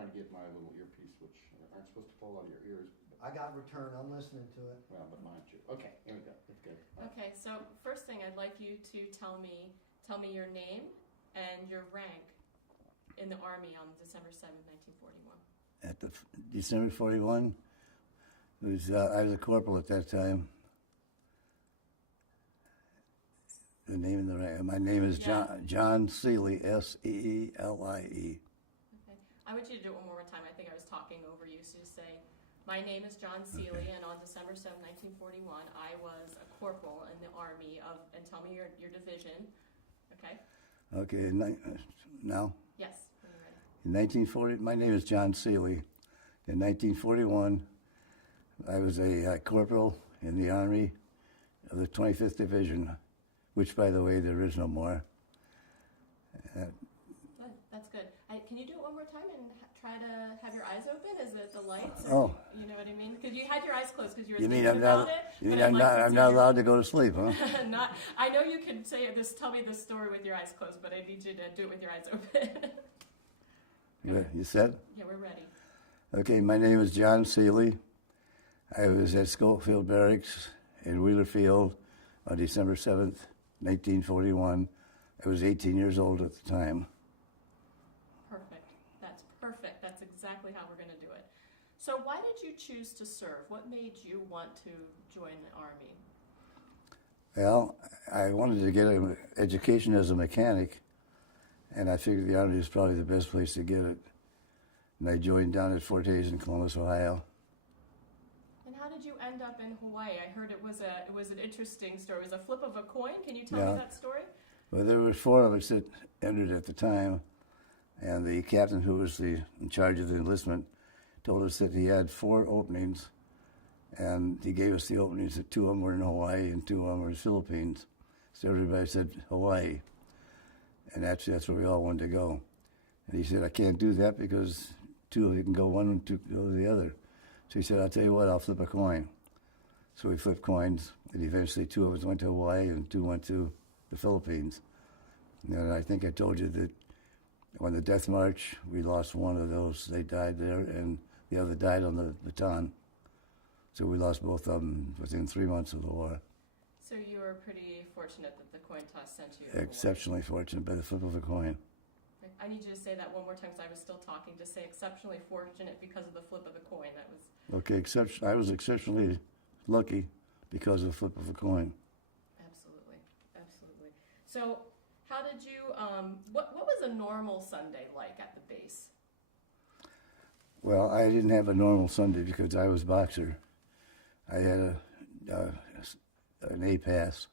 trying to get my little earpiece, which aren't supposed to pull out of your ears. I got return. I'm listening to it. Well, but mine too. Okay, here we go. That's good. Okay, so first thing I'd like you to tell me your name and your rank in the Army on December 7th, 1941. At the December 41, I was a corporal at that time. The name of the rank. My name is John Seelie, Seelie. Okay. I want you to do it one more time. I think I was talking over you, so just say, my name is John Seelie, and on December 7, 1941, I was a corporal in the Army and tell me your division. Okay? Okay, now? Yes, when you're ready. In 1940, my name is John Seelie. In 1941, I was a corporal in the Army of the 25th Division, which, by the way, there is no more. Good. That's good. Can you do it one more time and try to have your eyes open? Is it the lights? Oh. You know what I mean? Because you had your eyes closed because you were You mean thinking about it. You mean I'm not allowed to go to sleep, huh? I know you can say this. Tell me this story with your eyes closed, but I need you to do it with your eyes open. You said? Yeah, we're ready. Okay, my name is John Seelie. I was at Schofield Barracks in Wheeler Field on December 7th, 1941. I was 18 years old at the time. Perfect. That's perfect. That's exactly how we're going to do it. So why did you choose to serve? What made you want to join the Army? Well, I wanted to get an education as a mechanic, and I figured the Army was probably the best place to get it. And I joined down at Fort Hays in Columbus, Ohio. And how did you end up in Hawaii? I heard it was an interesting story. It was a flip of a coin. Can you tell me that story? Well, there were 4 of us that entered at the time, and the captain who was in charge of the enlistment told us that he had 4 openings, and he gave us the openings that 2 of them were in Hawaii and 2 of them were in the Philippines. So everybody said Hawaii, and actually that's where we all wanted to go. And he said, I can't do that because 2 of you can go one and 2 go the other. So he said, I'll tell you what, I'll flip a coin. So we flipped coins, and eventually 2 of us went to Hawaii and 2 went to the Philippines. And I think I told you that on the death march, we lost 1 of those. They died there, and the other died on the baton. So we lost both of them within 3 months of the war. So you were pretty fortunate that the coin toss sent you to Hawaii. Exceptionally fortunate by the flip of a coin. I need you to say that one more time because I was still talking. To say exceptionally fortunate because of the flip of the coin. That was okay. I was exceptionally lucky because of the flip of a coin. Absolutely, absolutely. So, how did you? What was a normal Sunday like at the base? Well, I didn't have a normal Sunday because I was boxer. I had an A pass.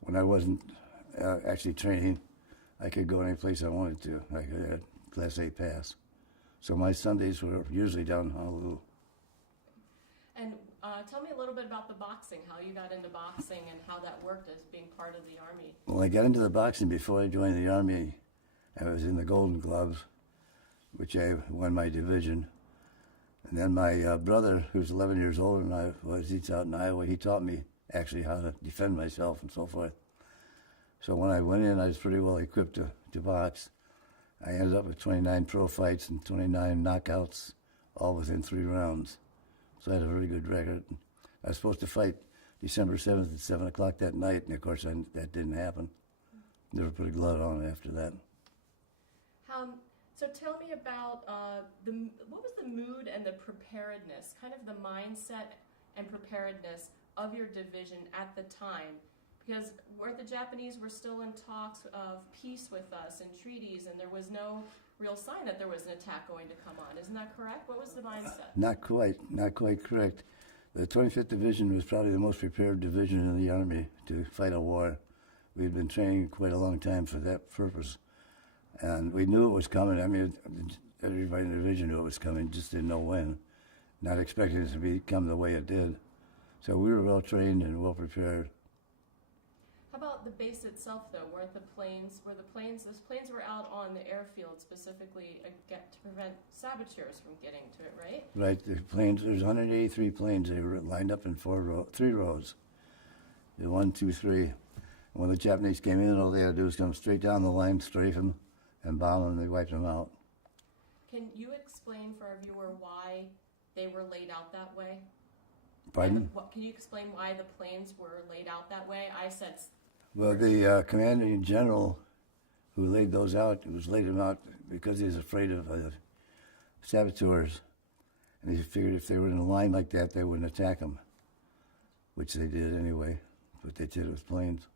When I wasn't actually training, I could go any place I wanted to. I had a Class A pass. So my Sundays were usually down in Honolulu. And tell me a little bit about the boxing, how you got into boxing and how that worked as being part of the Army. Well, I got into the boxing before I joined the Army. I was in the Golden Gloves, which I won my division. And then my brother, who's 11 years older than I was, he's out in Iowa, he taught me actually how to defend myself and so forth. So when I went in, I was pretty well equipped to box. I ended up with 29 pro fights and 29 knockouts, all within 3 rounds. So I had a very good record. I was supposed to fight December 7th at 7 o'clock that night, and of course that didn't happen. Never put a glove on after that. So tell me about what was the mood and the preparedness, kind of the mindset and preparedness of your division at the time? Because the Japanese were still in talks of peace with us and treaties, and there was no real sign that there was an attack going to come on. Isn't that correct? What was the mindset? Not quite correct. The 25th Division was probably the most prepared division in the Army to fight a war. We had been training quite a long time for that purpose. And we knew it was coming. I mean, everybody in the division knew it was coming, just didn't know when. Not expecting it to become the way it did. So we were well trained and well prepared. How about the base itself, though? Those planes were out on the airfield specifically to prevent saboteurs from getting to it, right? Right, the planes, there's 183 planes. They were lined up in 3 rows. The 1, 2, 3. And when the Japanese came in, all they had to do was come straight down the line, strafe them, and bomb them, and they wiped them out. Can you explain for our viewer why they were laid out that way? Pardon? And can you explain why the planes were laid out that way? I said, Well, the commanding general who laid those out laid them out because he was afraid of saboteurs. And he figured if they were in a line like that, they wouldn't attack them, which they did anyway. But they did with planes.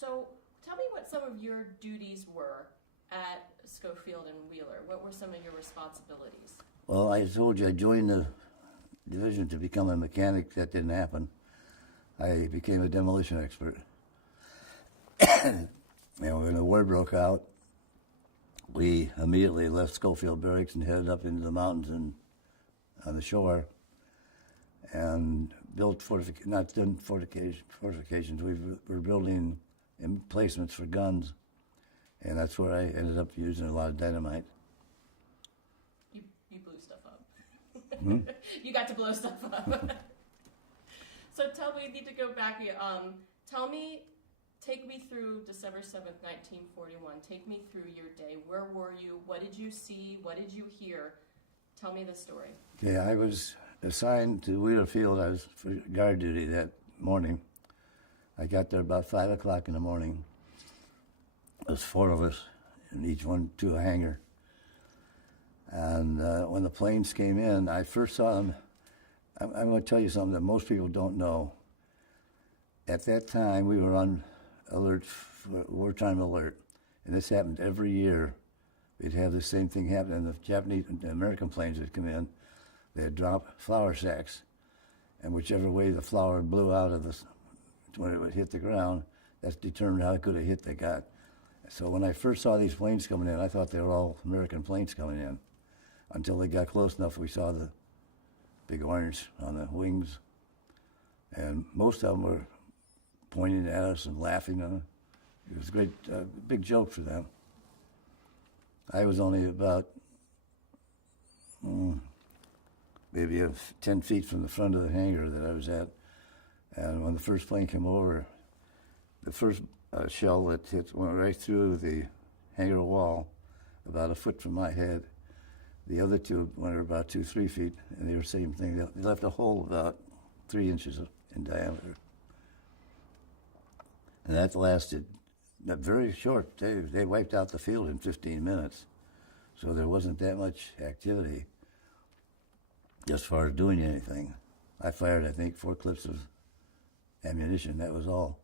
so tell me what some of your duties were at Schofield and Wheeler. What were some of your responsibilities? Well, I told you I joined the division to become a mechanic. That didn't happen. I became a demolition expert. And when the war broke out, we immediately left Schofield Barracks and headed up into the mountains and on the shore and built fortifications. We were building emplacements for guns, and that's where I ended up using a lot of dynamite. You blew stuff up. You got to blow stuff up. So tell me, we need to go back. Take me through December 7th, 1941. Take me through your day. Where were you? What did you see? What did you hear? Tell me the story. Okay, I was assigned to Wheeler Field. I was for guard duty that morning. I got there about 5 o'clock in the morning. There was 4 of us, and each one to a hangar. And when the planes came in, I first saw them. I'm going to tell you something that most people don't know. At that time, we were on alert, wartime alert, and this happened every year. We'd have the same thing happen, and the American planes would come in. They'd drop flour sacks, and whichever way the flour blew out of when it would hit the ground, that's determined how good a hit they got. So when I first saw these planes coming in, I thought they were all American planes coming in. Until they got close enough, we saw the big orange on the wings, and most of them were pointing at us and laughing. It was a great, big joke for them. I was only about maybe 10 feet from the front of the hangar that I was at, and when the first plane came over, the first shell that hit went right through the hangar wall, about a foot from my head. The other two went about 2-3 feet, and they were the same thing. They left a hole about 3 inches in diameter. And that lasted very short. They wiped out the field in 15 minutes. So there wasn't that much activity as far as doing anything. I fired, I think, 4 clips of ammunition. That was all.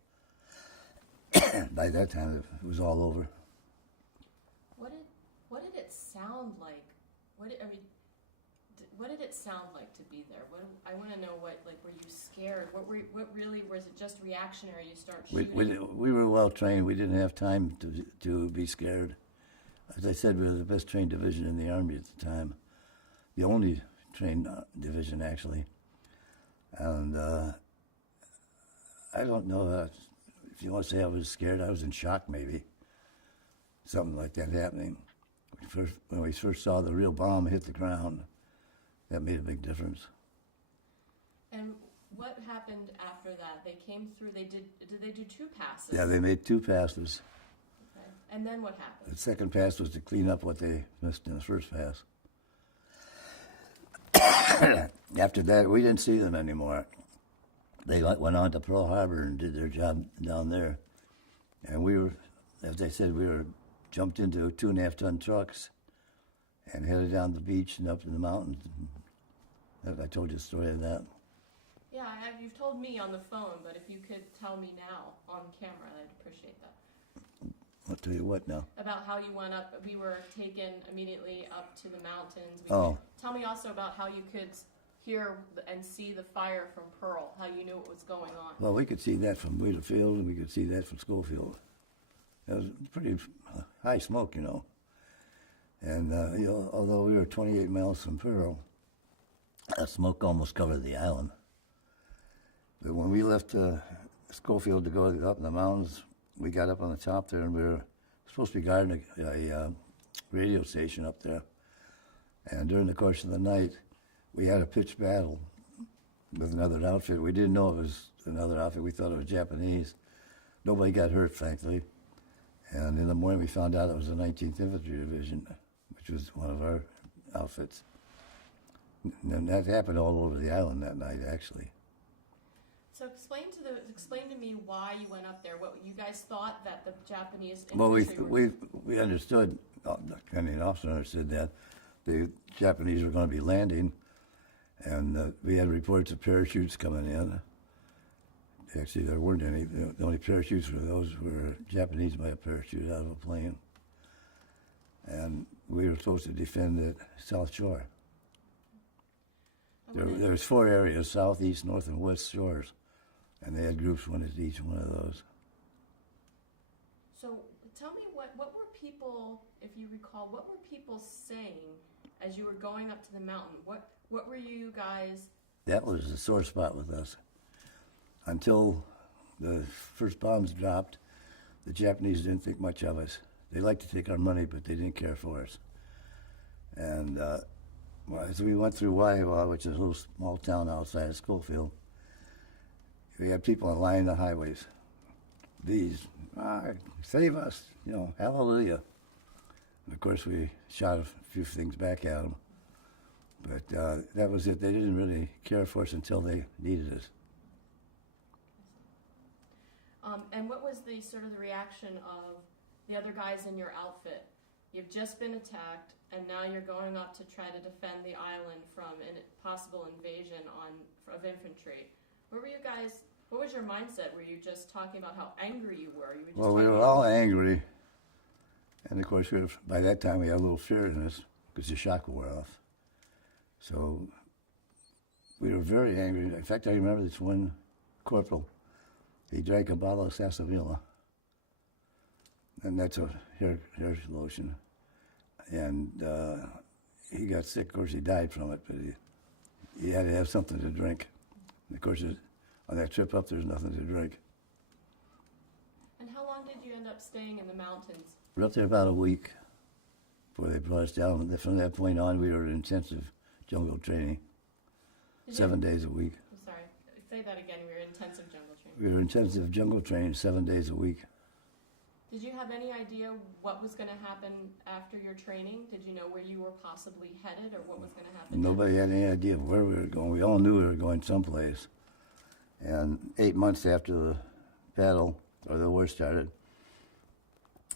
By that time, it was all over. What did it sound like? What did it sound like to be there? I want to know were you scared? What really was it? Just reactionary? You start shooting. We were well trained. We didn't have time to be scared. As I said, we were the best trained division in the Army at the time, the only trained division actually. And I don't know that if you want to say I was scared. I was in shock, maybe. Something like that happening. When we first saw the real bomb hit the ground, that made a big difference. And what happened after that? They came through. Did they do 2 passes? Yeah, they made 2 passes. Okay. And then what happened? The second pass was to clean up what they missed in the first pass. After that, we didn't see them anymore. They went on to Pearl Harbor and did their job down there. And we were, as I said, we were jumped into 2.5-ton trucks and headed down the beach and up in the mountains. I told you the story of that. Yeah, you've told me on the phone, but if you could tell me now on camera, I'd appreciate that. I'll tell you what now. About how you went up. We were taken immediately up to the mountains. Tell me also about how you could hear and see the fire from Pearl, how you knew what was going on. Well, we could see that from Wheeler Field, and we could see that from Schofield. It was pretty high smoke, you know. And although we were 28 miles from Pearl, that smoke almost covered the island. But when we left Schofield to go up in the mountains, we got up on the top there, and we were supposed to be guarding a radio station up there. And during the course of the night, we had a pitched battle with another outfit. We didn't know it was another outfit. We thought it was Japanese. Nobody got hurt, frankly. And in the morning, we found out it was the 19th Infantry Division, which which was one of our outfits. And that happened all over the island that night, actually. So explain to me why you went up there. What you guys thought that the Japanese Well, infantry we understood, and the officer understood that the Japanese were going to be landing, and we had reports of parachutes coming in. Actually, there weren't any. The only parachutes were those where Japanese might have parachuted out of a plane. And we were supposed to defend the South Shore. There's 4 areas, south, east, north, and west shores. And they had groups went at each one of those. So tell me what were people, if you recall, what were people saying as you were going up to the mountain? What were you guys? That was the sore spot with us. Until the first bombs dropped, the Japanese didn't think much of us. They liked to take our money, but they didn't care for us. And as we went through Waiwa, which is a little small town outside of Schofield, we had people on the highways. These, save us, hallelujah. And of course, we shot a few things back at them. But that was it. They didn't really care for us until they needed us. And what was the sort of the reaction of the other guys in your outfit? You've just been attacked, and now you're going up to try to defend the island from a possible invasion of infantry. What was your mindset? Were you just talking about how angry you were? Well, we were all angry. And of course, by that time, we had a little fear in us because the shock wore off. So we were very angry. In fact, I remember this one corporal. He drank a bottle of sarsaparilla, and that's a hair lotion. And he got sick. Of course, he died from it, but he had to have something to drink. And of course, on that trip up, there's nothing to drink. And how long did you end up staying in the mountains? We were up there about a week before they brought us down. And from that point on, we were in intensive jungle training, 7 days a week. I'm sorry, say that again. We were in intensive jungle training. We were in intensive jungle training 7 days a week. Did you have any idea what was going to happen after your training? Did you know where you were possibly headed or what was going to happen? Nobody had any idea where we were going. We all knew we were going someplace. And 8 months after the battle, or the war started,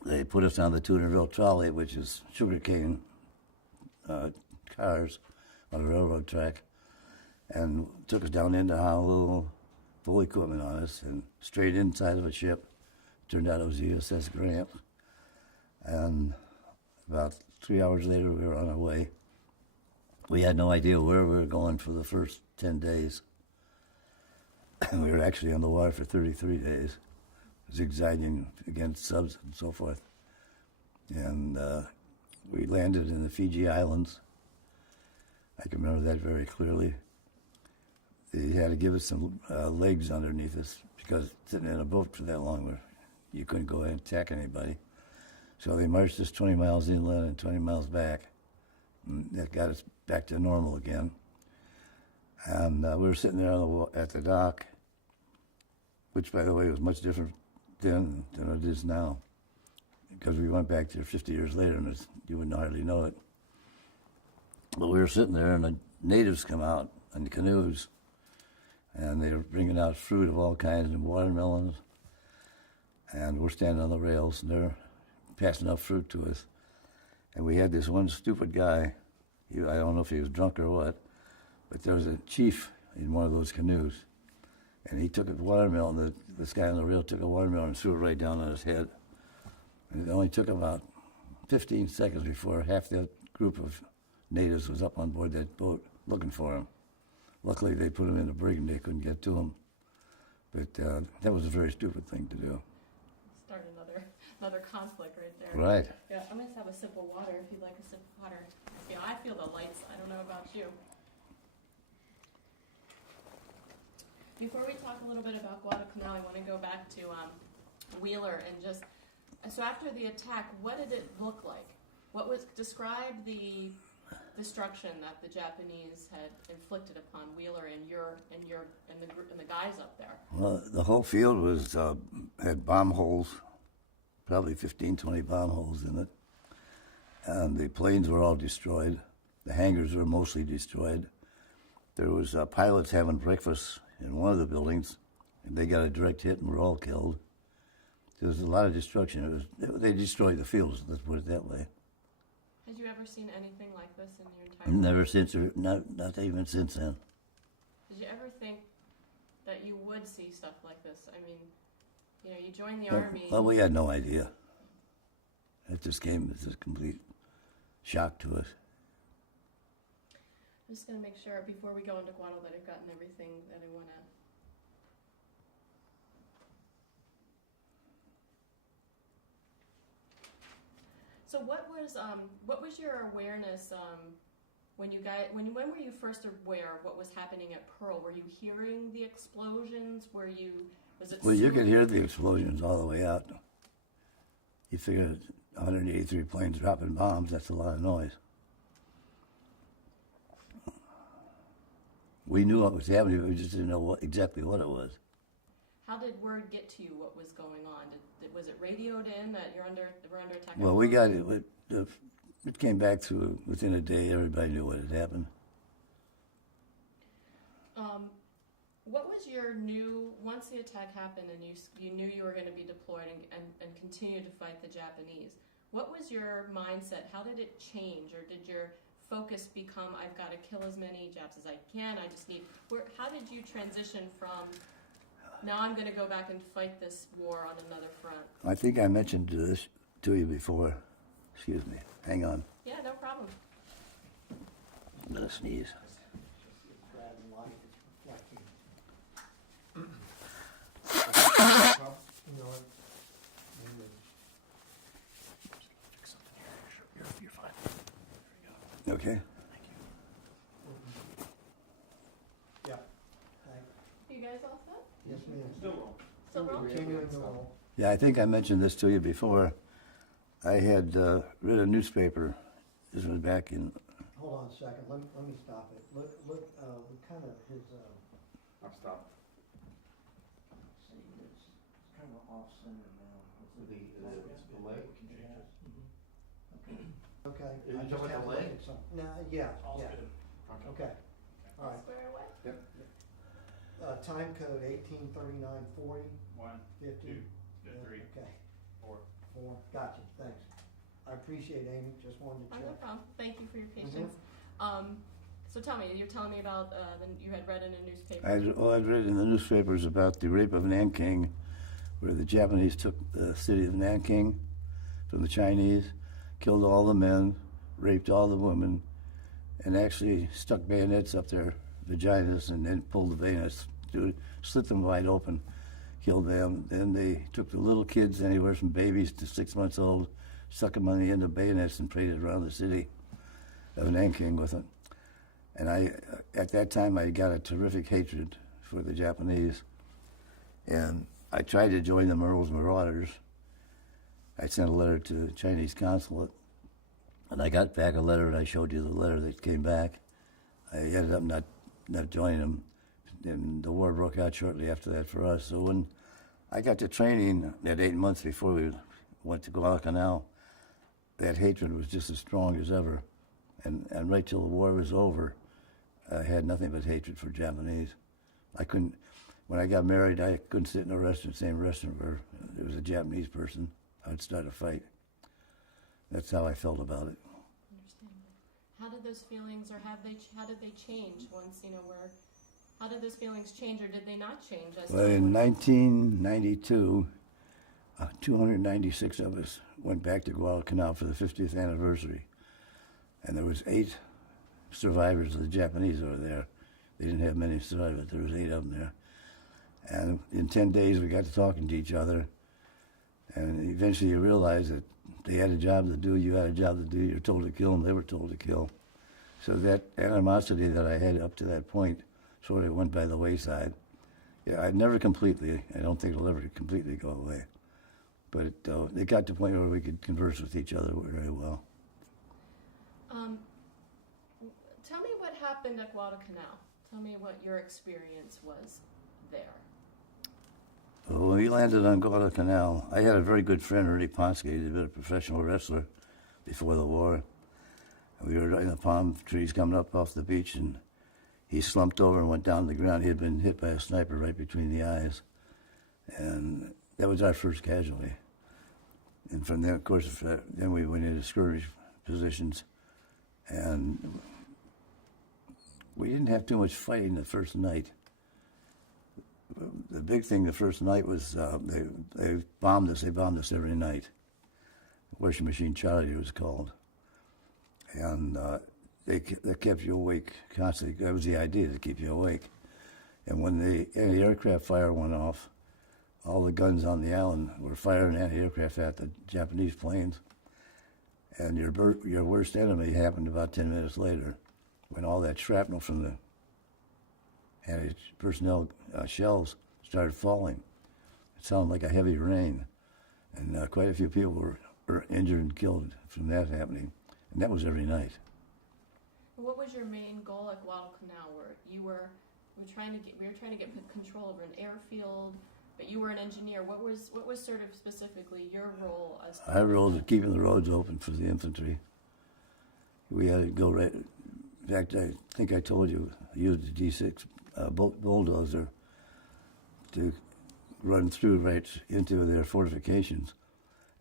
they put us on the Tunerville trolley, which is sugarcane cars on a railroad track, and took us down into Honolulu, full equipment on us, and straight inside of a ship. Turned out it was the USS Grant. And about 3 hours later, we were on our way. We had no idea where we were going for the first 10 days. We were actually on the water for 33 days, zigzagging against subs and so forth. And we landed in the Fiji Islands. I can remember that very clearly. They had to give us some legs underneath us because sitting in a boat for that long, you couldn't go and attack anybody. So they marched us 20 miles inland and 20 miles back. And that got us back to normal again. And we were sitting there at the dock, which, by the way, was much different then than it is now, because we went back there 50 years later, and you wouldn't hardly know it. But we were sitting there, and the natives come out in the canoes, and they were bringing out fruit of all kinds and watermelons, and we're standing on the rails, and they're passing up fruit to us. And we had this one stupid guy. I don't know if he was drunk or what, but there was a chief in one of those canoes, and he took a watermelon. This guy on the rail took a watermelon and threw it right down on his head. And it only took about 15 seconds before half the group of natives was up on board that boat looking for him. Luckily, they put him in a brig and they couldn't get to him. But that was a very stupid thing to do. Start another conflict right there. Right. Yeah, I'm going to have a sip of water if you'd like a sip of water. I feel the lights. I don't know about you. Before we talk a little bit about Guadalcanal, I want to go back to Wheeler and just, so after the attack, what did it look like? Describe the destruction that the Japanese had inflicted upon Wheeler and the guys up there? Well, the whole field had bomb holes, probably 15, 20 bomb holes in it. and the planes were all destroyed. The hangars were mostly destroyed. There was pilots having breakfast in one of the buildings, and they got a direct hit and were all killed. There was a lot of destruction. They destroyed the fields, let's put it that way. Had you ever seen anything like this in your entire Never life? since, or not even since then. Did you ever think that you would see stuff like this? I mean, you know, you joined the Army. Well, we had no idea. It just came as a complete shock to us. I'm just going to make sure before we go into Guado that I've gotten everything that I want to. So what was your awareness when were you first aware of what was happening at Pearl? Were you hearing the explosions? Was it? Well, you could hear the explosions all the way out. You figure 183 planes dropping bombs, that's a lot of noise. We knew what was happening, but we just didn't know exactly what it was. How did word get to you what was going on? Was it radioed in that we're under attack? Well, we got it. It came back to within a day. Everybody knew what had happened. What was once the attack happened and you knew you were going to be deployed and continue to fight the Japanese, what was your mindset? How did it change? Or did your focus become, I've got to kill as many Japs as I can, how did you transition from, now I'm going to go back and fight this war on another front? I think I mentioned this to you before. Excuse me. Hang on. Yeah, no problem. I'm going to sneeze. Grabbing light, it's reflecting. You know, You're fine. Okay. yeah. You guys all set? Yes, ma'am. Still rolling? Continuing the roll. Yeah, I think I mentioned this to you before. I had read a newspaper. This was back in. Hold on a second, let me stop it. Look, kind of his, I've stopped. see, it's kind of off center now. The leg? Okay. You I talking just about have the to leg? look at some. No, yeah, yeah, okay, all right. Square away? Time code 183940, 1, 50. 2, 3, Okay, 4. 4, gotcha, thanks. I appreciate it, Amy, just wanted to Oh, no check. problem. Thank you for your patience. So tell me, you're telling me about you had read in a newspaper. I'd read in the newspapers about the rape of Nanking, where the Japanese took the city of Nanking from the Chinese, killed all the men, raped all the women, and actually stuck bayonets up their vaginas and then pulled the bayonets, slit them wide open, killed them. Then they took the little kids, anywhere from babies to 6 months old, stuck them on the end of bayonets and paraded around the city of Nanking with it. And at that time, I got a terrific hatred for the Japanese. And I tried to join the Merle's Marauders. I sent a letter to the Chinese consulate. And I got back a letter, and I showed you the letter that came back. I ended up not joining them. And the war broke out shortly after that for us. So when I got to training at 8 months before we went to Guadalcanal, that hatred was just as strong as ever. And right till the war was over, I had nothing but hatred for Japanese. When I got married, I couldn't sit in the same restaurant where there was a Japanese person. I'd start a fight. That's how I felt about it. Understandable. How did those feelings, or how did they change once, how did those feelings change, or did they not change? Well, in 1992, 296 of us went back to Guadalcanal for the 50th anniversary. And there was 8 survivors of the Japanese over there. They didn't have many survivors. There was 8 of them there. And in 10 days, we got to talking to each other. And eventually you realize that they had a job to do, you had a job to do, you were told to kill, and they were told to kill. So that animosity that I had up to that point sort of went by the wayside. Yeah, I don't think it'll ever completely go away. But it got to a point where we could converse with each other very well. Tell me what happened at Guadalcanal. Tell me what your experience was there. When we landed on Guadalcanal, I had a very good friend, Ernie Ponske. He'd been a professional wrestler. before the war. And we were in the palm trees coming up off the beach, and he slumped over and went down to the ground. He had been hit by a sniper right between the eyes. And that was our first casualty. And from there, of course, then we went into skirmish positions. And we didn't have too much fighting the first night. The big thing the first night was they bombed us. They bombed us every night. Washing Machine Charlie, it was called. And they kept you awake constantly. That was the idea, to keep you awake. And when the anti-aircraft fire went off, all the guns on the island were firing anti-aircraft at the Japanese planes. And your worst enemy happened about 10 minutes later, when all that shrapnel from the anti-personnel shells started falling. It sounded like a heavy rain. And quite a few people were injured and killed from that happening. And that was every night. What was your main goal at Guadalcanal? Where we were trying to get control over an airfield, but you were an engineer. What was sort of specifically your role as? Our role was keeping the roads open for the infantry. We had to go right. In fact, I think I told you, I used the D6 bulldozer to run through right into their fortifications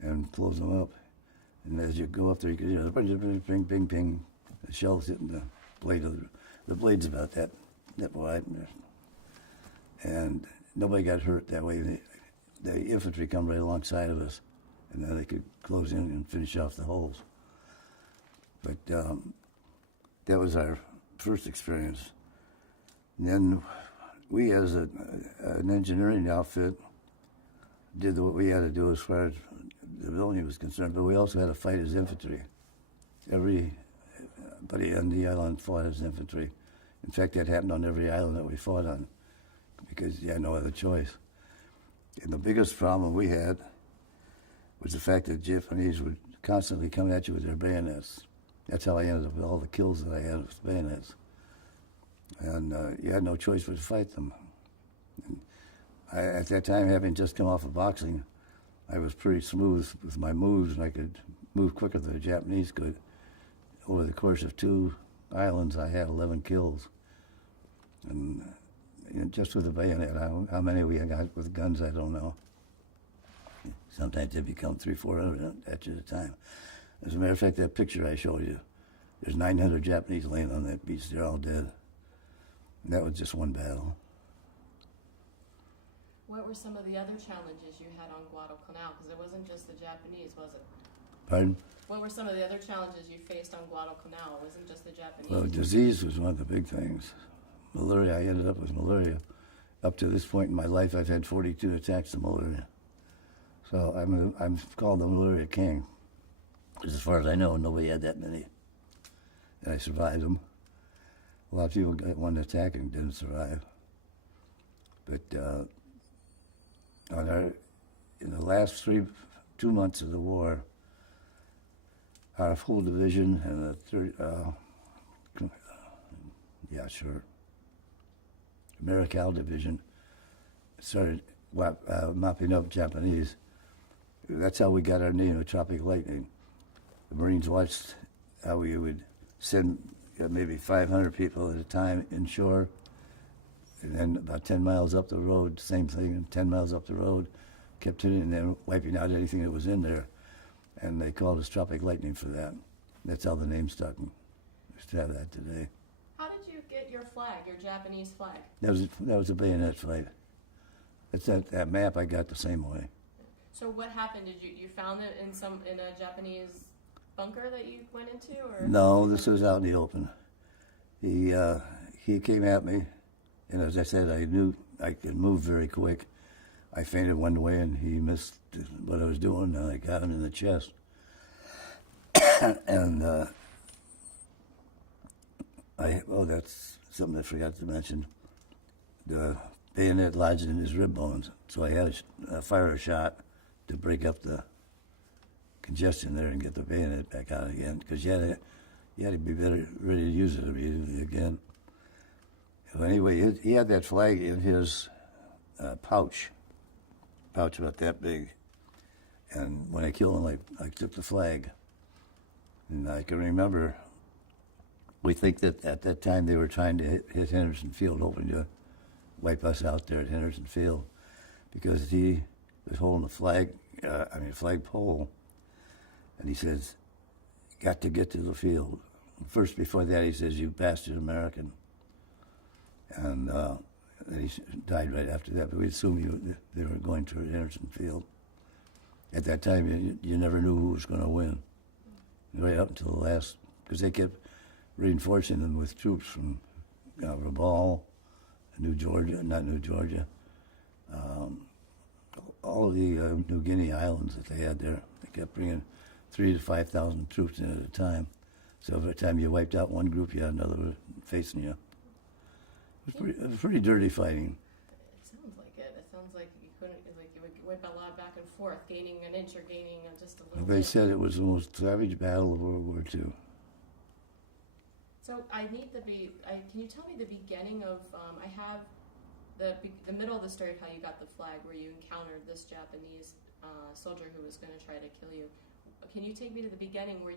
and close them up. And as you go up there, you could hear the ping, ping, ping, the shells hitting the blade of the blade's about that wide, and nobody got hurt that way. The infantry come right alongside of us, and then they could close in and finish off the holes. But that was our first experience. And then we, as an engineering outfit, did what we had to do as far as the building was concerned, but we also had to fight as infantry. Everybody on the island fought as infantry. In fact, that happened on every island that we fought on, because you had no other choice. And the biggest problem we had was the fact that the Japanese would constantly come at you with their bayonets. That's how I ended up with all the kills that I had with bayonets. And you had no choice but to fight them. And at that time, having just come off of boxing, I was pretty smooth with my moves, and I could move quicker than the Japanese could. Over the course of 2 islands, I had 11 kills. And just with a bayonet, how many we got with guns, I don't know. Sometimes they become 300-400 at a time. As a matter of fact, that picture I showed you, there's 900 Japanese laying on that beach. They're all dead. And that was just one battle. What were some of the other challenges you had on Guadalcanal? Because it wasn't just the Japanese, was it? Pardon? What were some of the other challenges you faced on Guadalcanal? It wasn't just the Japanese. Well, disease was one of the big things. Malaria, I ended up with malaria. Up to this point in my life, I've had 42 attacks of malaria. So I'm called the malaria king. Because as far as I know, nobody had that many. And I survived them. A lot of people got one attack and didn't survive. But in the last 2 months of the war, our whole division and the third, Americal division started mopping up Japanese. That's how we got our name of Tropic Lightning. The Marines watched how we would send maybe 500 people at a time inshore, and then about 10 miles up the road, same thing, and 10 miles up the road, kept hitting and then wiping out anything that was in there. And they called us Tropic Lightning for that. That's how the name stuck. We still have that today. How did you get your flag, your Japanese flag? That was a bayonet fight. It's that map I got the same way. So what happened? Did you found it in a Japanese bunker that you went into, or? No, this was out in the open. He came at me, and as I said, I knew I could move very quick. I feinted one way, and he missed what I was doing, and I got him in the chest. And that's something I forgot to mention. The bayonet lodged in his rib bones, so I had to fire a shot to break up the congestion there and get the bayonet back out again, because you had to be ready to use it immediately again. So anyway, he had that flag in his pouch about that big, and when I killed him, I took the flag, And I can remember, we think that at that time they were trying to hit Henderson Field, hoping to wipe us out there at Henderson Field, because he was holding a flagpole, and he says, "Got to get to the field." First, before that, he says, "You bastard American," and then he died right after that. But we assumed they were going to Henderson Field. At that time, you never knew who was going to win, right up until the last, because they kept reinforcing them with troops from Rabaul, New Georgia, all the New Guinea islands that they had there. They kept bringing 3,000 to 5,000 troops in at a time. So every time you wiped out one group, you had another facing you. It was pretty dirty fighting. It sounds like it. It sounds like you couldn't, like you went a lot back and forth, gaining an inch or gaining just a little They bit. said it was the most savage battle of World War II. So I need can you tell me the beginning of, I have the middle of the story of how you got the flag, where you encountered this Japanese soldier who was going to try to kill you. Can you take me to the beginning where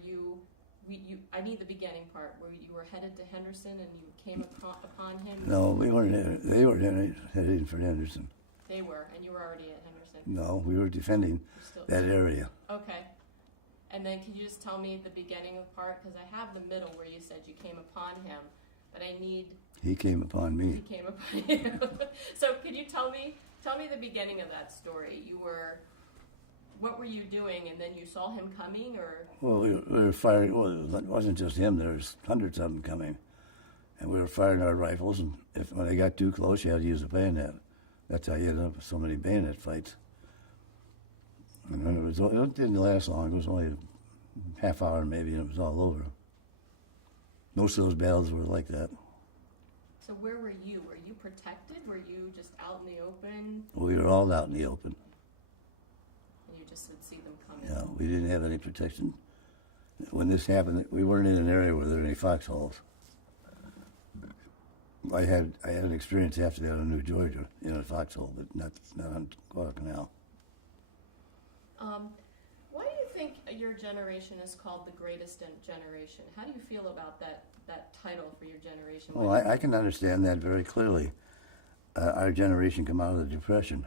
I need the beginning part, where you were headed to Henderson and you came upon him? No, we weren't. They were heading for Henderson. They were, and you were already at Henderson. No, we were defending that area. Okay. And then can you just tell me the beginning of the part? Because I have the middle where you said you came upon him, but I need... He came upon me. He came upon you. So could you tell me the beginning of that story? What were you doing, and then you saw him coming, or? Well, we were firing. Well, it wasn't just him. There was hundreds of them coming, and we were firing our rifles. And when they got too close, you had to use a bayonet. That's how you ended up with so many bayonet fights. And then it didn't last long. It was only a half hour maybe, and it was all over. Most of those battles were like that. So where were you? Were you protected? Were you just out in the open? We were all out in the open. And you just would see them coming? Yeah, we didn't have any protection. When this happened, we weren't in an area where there were any foxholes. I had an experience after that in New Georgia in a foxhole, but not on Guadalcanal. Why do you think your generation is called the greatest generation? How do you feel about that title for your generation? Well, I can understand that very clearly. Our generation came out of the Depression,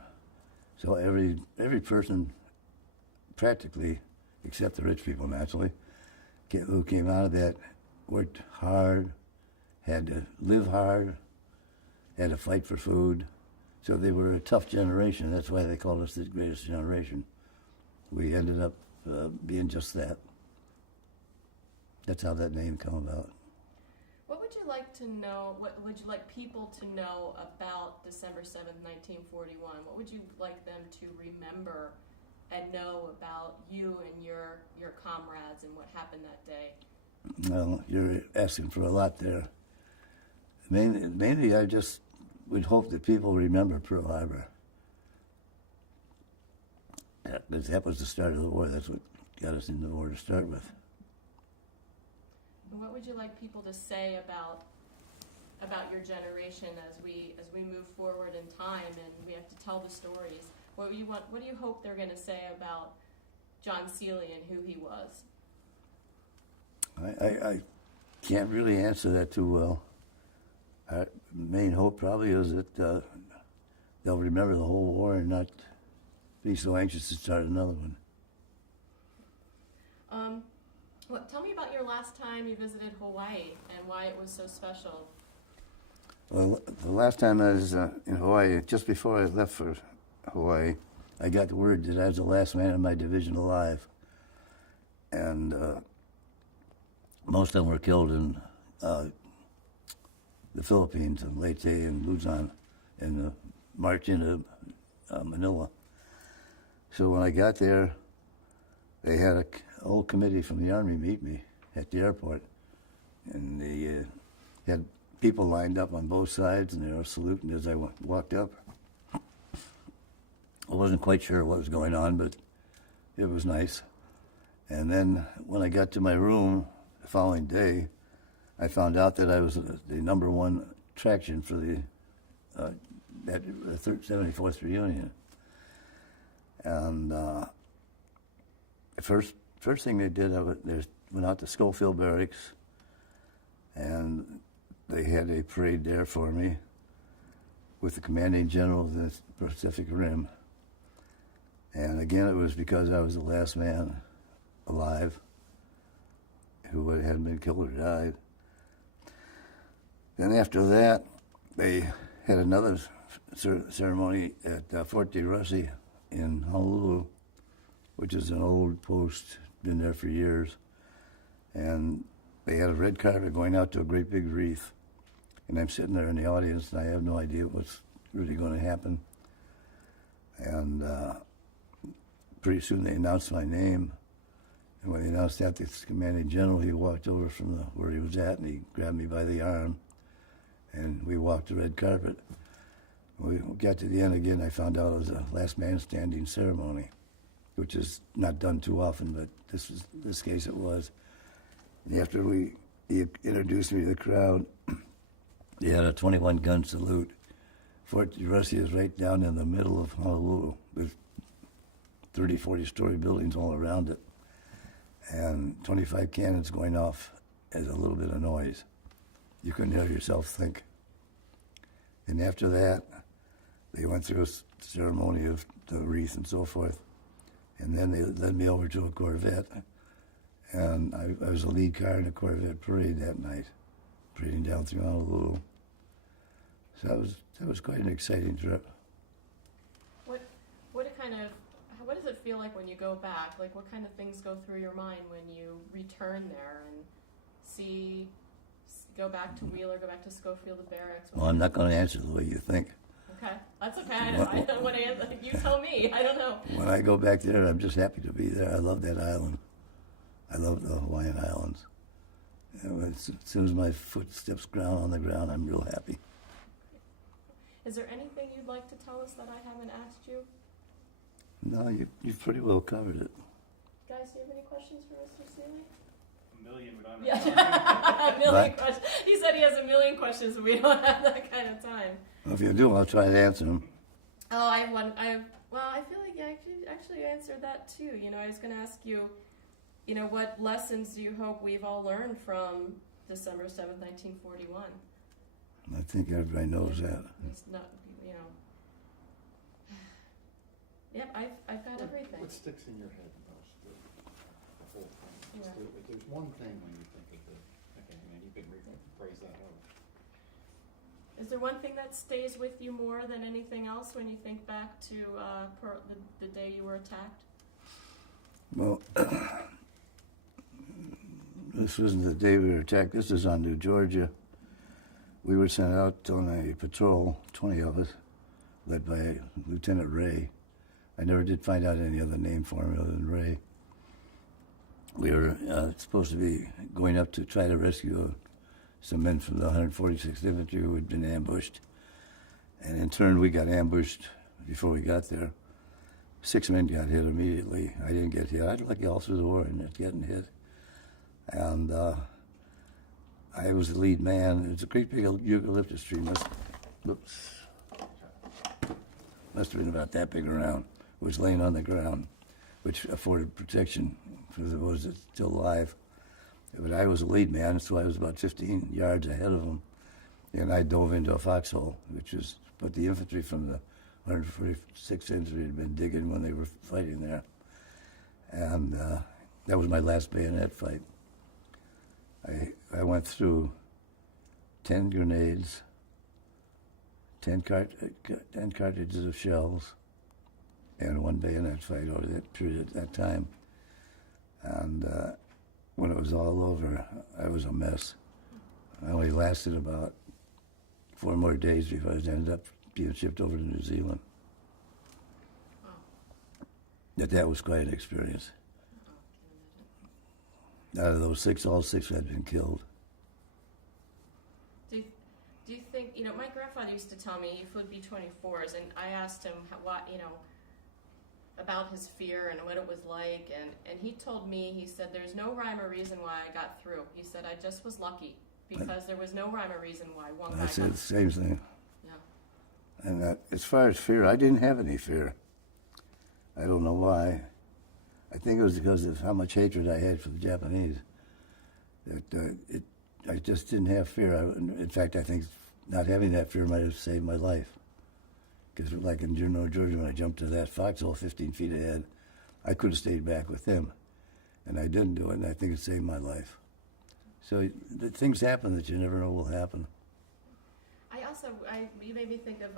so every person, practically, except the rich people naturally, who came out of that, worked hard, had to live hard, had to fight for food. So they were a tough generation. That's why they called us the greatest generation. We ended up being just that. That's how that name came about. What would you like to know, what would you like people to know about December 7th, 1941? What would you like them to remember and know about you and your comrades and what happened that day? Well, you're asking for a lot there. Mainly I just would hope that people remember Pearl Harbor. Because that was the start of the war. That's what got us into the war to start with. And what would you like people to say about your generation as we move forward in time and we have to tell the stories? What do you hope they're going to say about John Seelie and who he was? I can't really answer that too well. Our main hope probably is that they'll remember the whole war and not be so anxious to start another one. Tell me about your last time you visited Hawaii and why it was so special. Well, the last time I was in Hawaii, just before I left for Hawaii, I got the word that I was the last man in my division alive. And most of them were killed in the Philippines, in Leyte and Luzon, in the march into Manila. So when I got there, they had an old committee from the Army meet me at the airport. And they had people lined up on both sides, and they were saluting as I walked up. I wasn't quite sure what was going on, but it was nice. And then when I got to my room the following day, I found out that I was the number one attraction for the 74th reunion. And the first thing they did, there went out to Schofield Barracks, and they had a parade there for me with the commanding general of the Pacific Rim. And again, it was because I was the last man alive who hadn't been killed or died. Then after that, they had another ceremony at Fort DeRussi in Honolulu, which is an old post, been there for years. And they had a red carpet going out to a great big wreath. And I'm sitting there in the audience, and I have no idea what's really going to happen. And pretty soon they announced my name. And when they announced that, the commanding general, he walked over from where he was at, and he grabbed me by the arm. And we walked the red carpet. When we got to the end again, I found out it was a last man standing ceremony, which is not done too often, but this case it was. And after he introduced me to the crowd, he had a 21-gun salute. Fort DeRussi is right down in the middle of Honolulu. There's 30, 40-story buildings all around it, and 25 cannons going off as a little bit of noise. You couldn't hear yourself think. And after that, they went through a ceremony of the wreath and so forth. And then they led me over to a Corvette. And I was the lead car in a Corvette parade that night, parading down through Honolulu. So that was quite an exciting trip. What does it feel like when you go back? Like, what kind of things go through your mind when you return there and go back to Wheeler, go back to Schofield Barracks? Well, I'm not going to answer the way you think. Okay, that's okay. I don't want to answer. You tell me. I don't know. When I go back there, I'm just happy to be there. I love that island. I love the Hawaiian Islands. As soon as my foot steps ground on the ground, I'm real happy. Is there anything you'd like to tell us that I haven't asked you? No, you've pretty well covered it. Guys, do you have any questions for Mr. Seelie? A million, but I'm Yeah, a million questions. He said he has a million questions, and we don't have that kind of time. Well, if you do, I'll try to answer them. Oh, I have one. Well, I feel like I actually answered that too. I was going to ask you, what lessons do you hope we've all learned from December 7th, 1941? I think everybody knows that. It's not, Yep, I've got everything. What sticks in your head most? The whole thing. Yeah. If there's one thing when you think of you can phrase that out. Is there one thing that stays with you more than anything else when you think back to the day you were attacked? Well, this wasn't the day we were attacked. This is on New Georgia. We were sent out on a patrol, 20 of us, led by Lieutenant Ray. I never did find out any other name for him other than Ray. We were supposed to be going up to try to rescue some men from the 146th Infantry who had been ambushed. And in turn, we got ambushed before we got there. 6 men got hit immediately. I didn't get hit. I'd lucky all through the war and not getting hit. And I was the lead man. It was a great big eucalyptus tree. Must have been about that big around. It was laying on the ground, which afforded protection for those that still alive. But I was the lead man, so I was about 15 yards ahead of them. And I dove into a foxhole, which was what the infantry from the 146th Infantry had been digging when they were fighting there. And that was my last bayonet fight. I went through 10 grenades, 10 cartridges of shells, and 1 bayonet fight over that period at that time. And when it was all over, I was a mess. I only lasted about 4 more days before I ended up being shipped over to New Zealand. Wow. That was quite an experience. Out of those 6, all 6 had been killed. Do you think, my grandfather used to tell me he flew B-24s, and I asked him about his fear and what it was like, and he told me, he said, there's no rhyme or reason why I got through. He said, I just was lucky, because there was no rhyme or reason why one guy got through. I said the same thing. Yeah. And as far as fear, I didn't have any fear. I don't know why. I think it was because of how much hatred I had for the Japanese. that I just didn't have fear. In fact, I think not having that fear might have saved my life. Because like in Juneau, Georgia, when I jumped to that foxhole 15 feet ahead, I could have stayed back with him. And I didn't do it, and I think it saved my life. So things happen that you never know will happen. You made me think of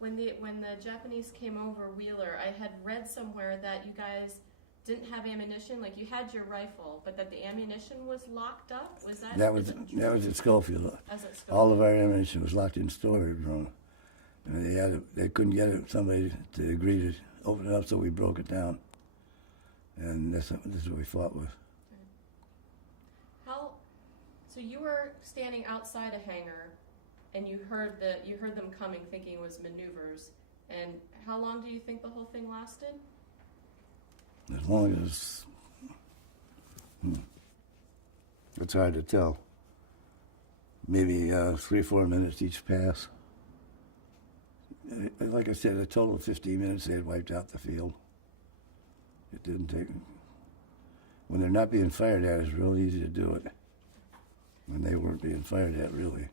when the Japanese came over Wheeler. I had read somewhere that you guys didn't have ammunition. Like you had your rifle, but that the ammunition was locked up. Was that? That was at Schofield. As at Schofield. All of our ammunition was locked in storage room, and they couldn't get somebody to agree to open it up, so we broke it down. And this is what we fought with. So you were standing outside a hangar, and you heard them coming, thinking it was maneuvers. And how long do you think the whole thing lasted? As long as it's hard to tell. Maybe 3 or 4 minutes each pass. Like I said, a total of 15 minutes. They had wiped out the field. It didn't take. When they're not being fired at, it's real easy to do it. When they weren't being fired at, really.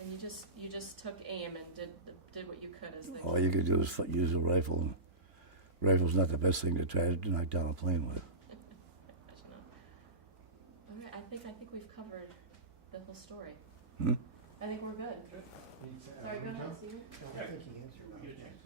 And you just took aim and did what you could as they. All you could do is use a rifle. And rifle's not the best thing to try to knock down a plane with. All right, I think we've covered the whole story. Hmm? I think we're good. Sorry, go ahead, Seelie. I think he answered my question.